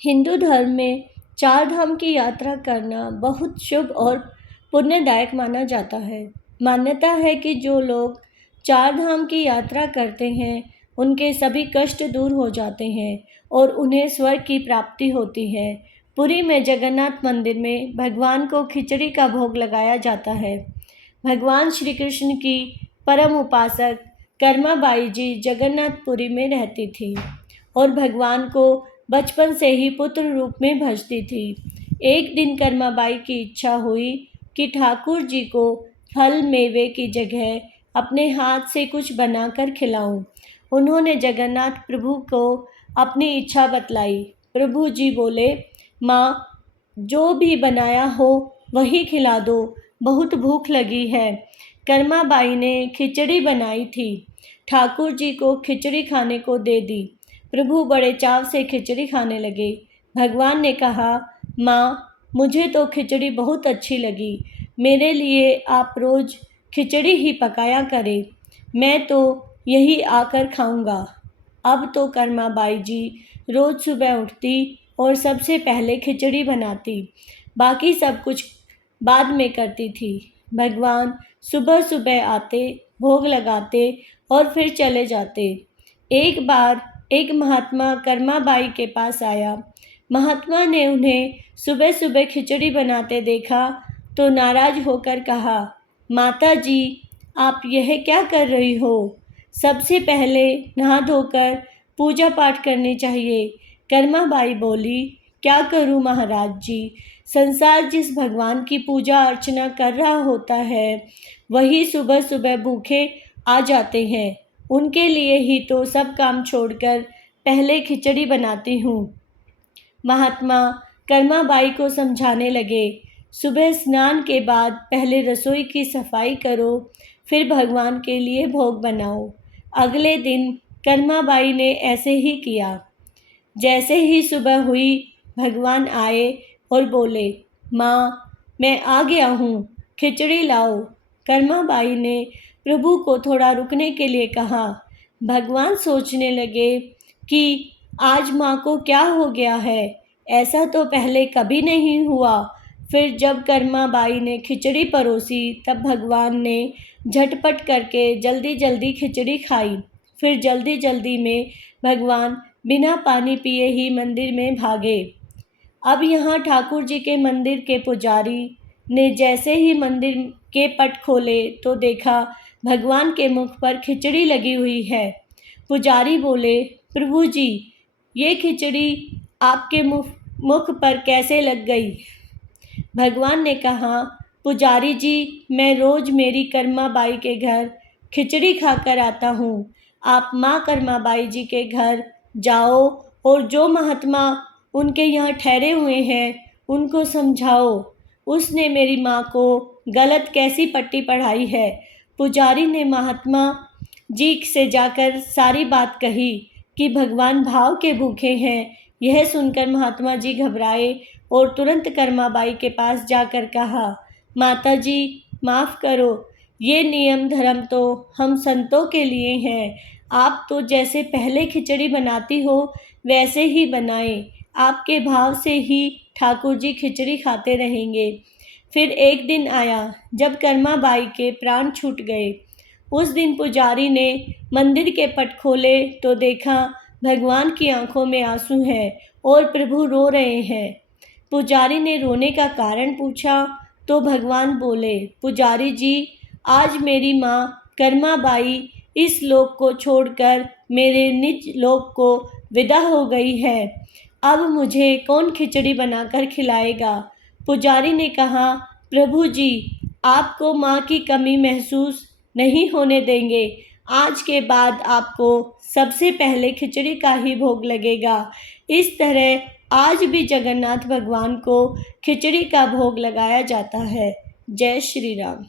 हिंदू धर्म में चार धाम की यात्रा करना बहुत शुभ और पुण्यदायक माना जाता है। मान्यता है कि जो लोग चार धाम की यात्रा करते हैं उनके सभी कष्ट दूर हो जाते हैं और उन्हें स्वर्ग की प्राप्ति होती है। पुरी में जगन्नाथ मंदिर में भगवान को खिचड़ी का भोग लगाया जाता है। भगवान श्री कृष्ण की परम उपासक कर्माबाई जी जगन्नाथपुरी में रहती थी और भगवान को बचपन से ही पुत्र रूप में भजती थी। एक दिन कर्माबाई की इच्छा हुई कि ठाकुर जी को फल मेवे की जगह अपने हाथ से कुछ बनाकर खिलाऊं। उन्होंने जगन्नाथ प्रभु को अपनी इच्छा बतलाई। प्रभु जी बोले, माँ, जो भी बनाया हो वही खिला दो, बहुत भूख लगी है। कर्माबाई ने खिचड़ी बनाई थी। ठाकुर जी को खिचड़ी खाने को दे दी। प्रभु बड़े चाव से खिचड़ी खाने लगे। भगवान ने कहा, माँ, मुझे तो खिचड़ी बहुत अच्छी लगी। मेरे लिए आप रोज़ खिचड़ी ही पकाया करें, मैं तो यही आकर खाऊंगा। अब तो कर्माबाई जी रोज़ सुबह उठती और सबसे पहले खिचड़ी बनाती, बाकी सब कुछ बाद में करती थी। भगवान सुबह सुबह आते, भोग लगाते और फिर चले जाते। एक बार एक महात्मा कर्माबाई के पास आया। महात्मा ने उन्हें सुबह सुबह खिचड़ी बनाते देखा तो नाराज होकर कहा, माता जी, आप यह क्या कर रही हो? सबसे पहले नहा धोकर पूजा पाठ करनी चाहिए। कर्माबाई बोली, क्या करूं महाराज जी, संसार जिस भगवान की पूजा अर्चना कर रहा होता है वही सुबह सुबह भूखे आ जाते हैं। उनके लिए ही तो सब काम छोड़कर पहले खिचड़ी बनाती हूँ। महात्मा कर्माबाई को समझाने लगे, सुबह स्नान के बाद पहले रसोई की सफाई करो, फिर भगवान के लिए भोग बनाओ। अगले दिन कर्माबाई ने ऐसे ही किया। जैसे ही सुबह हुई, भगवान आए और बोले, माँ, मैं आ गया हूँ, खिचड़ी लाओ। कर्माबाई ने प्रभु को थोड़ा रुकने के लिए कहा। भगवान सोचने लगे कि आज माँ को क्या हो गया है, ऐसा तो पहले कभी नहीं हुआ। फिर जब कर्माबाई ने खिचड़ी परोसी तब भगवान ने झटपट करके जल्दी जल्दी खिचड़ी खाई। फिर जल्दी जल्दी में भगवान बिना पानी पिए ही मंदिर में भागे। अब यहाँ ठाकुर जी के मंदिर के पुजारी ने जैसे ही मंदिर के पट खोले तो देखा भगवान के मुख पर खिचड़ी लगी हुई है। पुजारी बोले, प्रभु जी, ये खिचड़ी आपके मुख पर कैसे लग गई? भगवान ने कहा, पुजारी जी, मैं रोज़ मेरी कर्माबाई के घर खिचड़ी खाकर आता हूँ। आप माँ कर्माबाई जी के घर जाओ और जो महात्मा उनके यहाँ ठहरे हुए हैं उनको समझाओ, उसने मेरी माँ को गलत कैसी पट्टी पढ़ाई है। पुजारी ने महात्मा जी से जाकर सारी बात कही कि भगवान भाव के भूखे हैं। यह सुनकर महात्मा जी घबराए और तुरंत कर्माबाई के पास जाकर कहा, माता जी, माफ़ करो, ये नियम धर्म तो हम संतों के लिए हैं। आप तो जैसे पहले खिचड़ी बनाती हो वैसे ही बनाएं। आपके भाव से ही ठाकुर जी खिचड़ी खाते रहेंगे। फिर एक दिन आया जब कर्माबाई के प्राण छूट गए। उस दिन पुजारी ने मंदिर के पट खोले तो देखा भगवान की आंखों में आंसू हैं और प्रभु रो रहे हैं। पुजारी ने रोने का कारण पूछा तो भगवान बोले, पुजारी जी, आज मेरी माँ कर्माबाई इस लोक को छोड़कर मेरे निज लोक को विदा हो गई है। अब मुझे कौन खिचड़ी बनाकर खिलाएगा? पुजारी ने कहा, प्रभु जी, आपको माँ की कमी महसूस नहीं होने देंगे। आज के बाद आपको सबसे पहले खिचड़ी का ही भोग लगेगा। इस तरह आज भी जगन्नाथ भगवान को खिचड़ी का भोग लगाया जाता है। जय श्री राम।